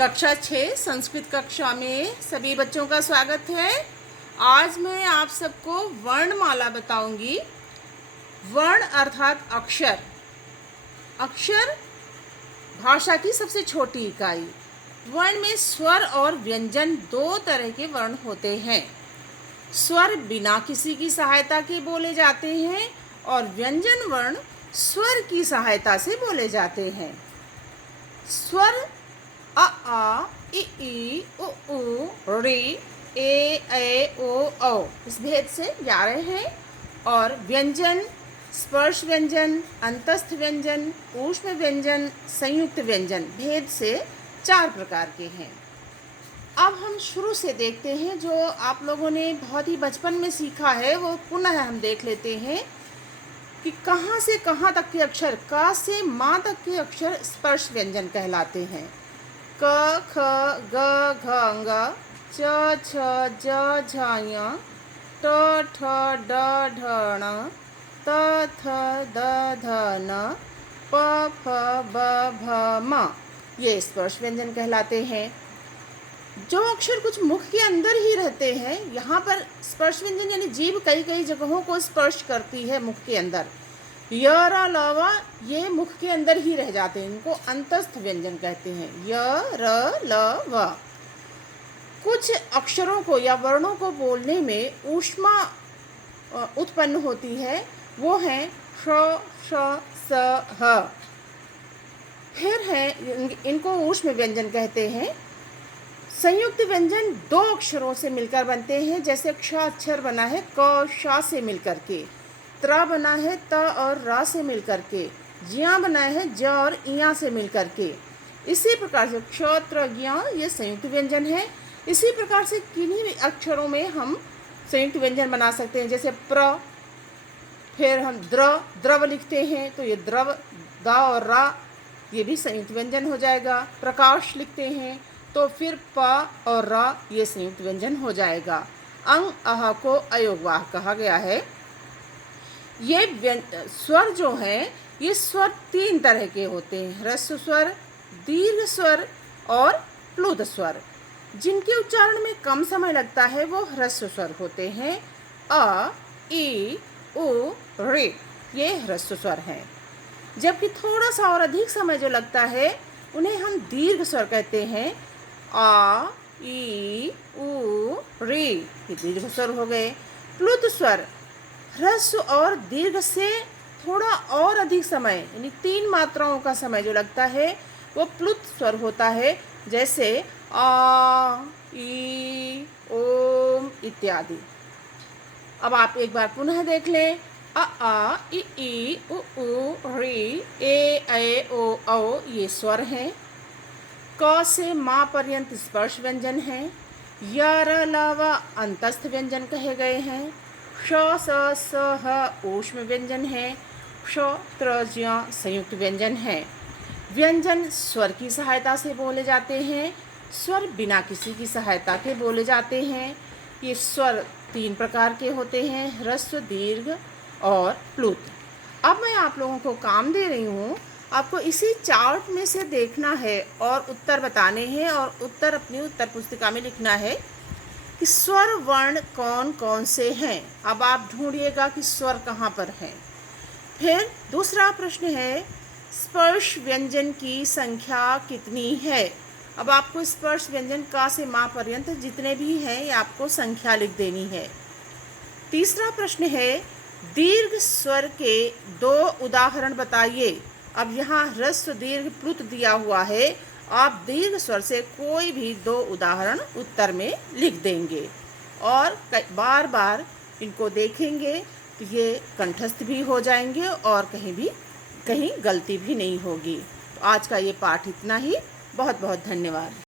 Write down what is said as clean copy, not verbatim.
कक्षा 6 संस्कृत कक्षा में सभी बच्चों का स्वागत है। आज मैं आप सबको वर्णमाला बताऊंगी। वर्ण अर्थात अक्षर। अक्षर भाषा की सबसे छोटी इकाई। वर्ण में स्वर और व्यंजन दो तरह के वर्ण होते हैं। स्वर बिना किसी की सहायता के बोले जाते हैं और व्यंजन वर्ण स्वर की सहायता से बोले जाते हैं। स्वर अ आ इ ई उ ऊ ऋ ए ऐ ओ औ इस भेद से 11 हैं और व्यंजन स्पर्श व्यंजन, अंतस्थ व्यंजन, ऊष्म व्यंजन, संयुक्त व्यंजन भेद से 4 प्रकार के हैं। अब हम शुरू से देखते हैं, जो आप लोगों ने बहुत ही बचपन में सीखा है वो पुनः हम देख लेते हैं कि कहाँ से कहाँ तक के अक्षर, का से माँ तक के अक्षर स्पर्श व्यंजन कहलाते हैं। क ख ग घ ङ च छ ज झ ञ ट ठ ड ढ ण त थ द ध न प फ ब भ म ये स्पर्श व्यंजन कहलाते हैं। जो अक्षर कुछ मुख के अंदर ही रहते हैं, यहाँ पर स्पर्श व्यंजन यानी जीभ कई कई जगहों को स्पर्श करती है मुख के अंदर। य र ल व ये मुख के अंदर ही रह जाते हैं, इनको अंतस्थ व्यंजन कहते हैं। य र ल व कुछ अक्षरों को या वर्णों को बोलने में ऊष्मा उत्पन्न होती है, वो हैं श श स ह। फिर है इनको ऊष्म व्यंजन कहते हैं। संयुक्त व्यंजन दो अक्षरों से मिलकर बनते हैं, जैसे क्ष अक्षर बना है क श से मिलकर के, त्र बना है त और र से मिलकर के, ज्या बना है ज और इया से मिलकर के। इसी प्रकार से क्ष त्र ज्ञ ये संयुक्त व्यंजन है। इसी प्रकार से किन्हीं भी अक्षरों में हम संयुक्त व्यंजन बना सकते हैं, जैसे प्र, फिर हम द्रव लिखते हैं तो ये द्रव द और रा ये भी संयुक्त व्यंजन हो जाएगा। प्रकाश लिखते हैं तो फिर प और र ये संयुक्त व्यंजन हो जाएगा। अंग अह को अयोगवाह कहा गया है। ये स्वर जो हैं, ये स्वर 3 तरह के होते हैं, ह्रस्व स्वर, दीर्घ स्वर और प्लुत स्वर। जिनके उच्चारण में कम समय लगता है वो ह्रस्व स्वर होते हैं। अ ई उ ऋ ये ह्रस्व स्वर हैं, जबकि थोड़ा सा और अधिक समय जो लगता है उन्हें हम दीर्घ स्वर कहते हैं। आ ई उ ऋ ये दीर्घ स्वर हो गए। प्लुत स्वर ह्रस्व और दीर्घ से थोड़ा और अधिक समय यानी 3 मात्राओं का समय जो लगता है वो प्लुत स्वर होता है, जैसे आ ई ओम इत्यादि। अब आप एक बार पुनः देख लें। अ आ ई उ ऋ ए ऐ ओ औ ये स्वर हैं। क से माँ पर्यंत स्पर्श व्यंजन हैं। य र ल व अंतस्थ व्यंजन कहे गए हैं। श स स ह ऊष्म व्यंजन है। क्ष त्र ज्ञ संयुक्त व्यंजन है। व्यंजन स्वर की सहायता से बोले जाते हैं, स्वर बिना किसी की सहायता के बोले जाते हैं। ये स्वर 3 प्रकार के होते हैं, ह्रस्व, दीर्घ और प्लुत। अब मैं आप लोगों को काम दे रही हूँ, आपको इसी चार्ट में से देखना है और उत्तर बताने हैं और उत्तर अपनी उत्तर पुस्तिका में लिखना है कि स्वर वर्ण कौन कौन से हैं। अब आप ढूंढिएगा कि स्वर कहाँ पर हैं। फिर दूसरा प्रश्न है, स्पर्श व्यंजन की संख्या कितनी है। अब आपको स्पर्श व्यंजन का से माँ पर्यंत जितने भी हैं ये आपको संख्या लिख देनी है। तीसरा प्रश्न है, दीर्घ स्वर के 2 उदाहरण बताइए। अब यहाँ ह्रस्व, दीर्घ, प्लुत दिया हुआ है, आप दीर्घ स्वर से कोई भी 2 उदाहरण उत्तर में लिख देंगे और बार बार इनको देखेंगे तो ये कंठस्थ भी हो जाएंगे और कहीं गलती भी नहीं होगी। तो आज का ये पाठ इतना ही। बहुत बहुत धन्यवाद।